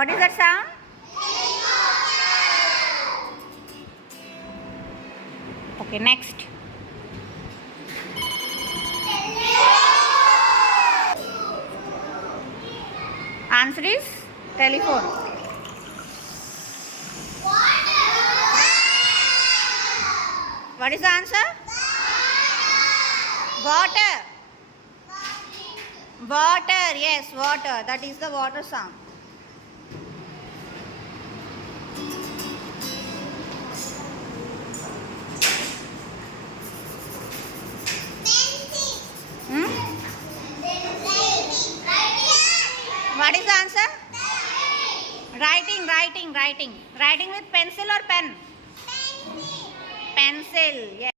What is that sound? Okay, next. Answer is telephone. What is the answer? Water. Water, yes, water. That is the water sound. Hmm? What is the answer? Writing with pencil or pen? Pencil, yes.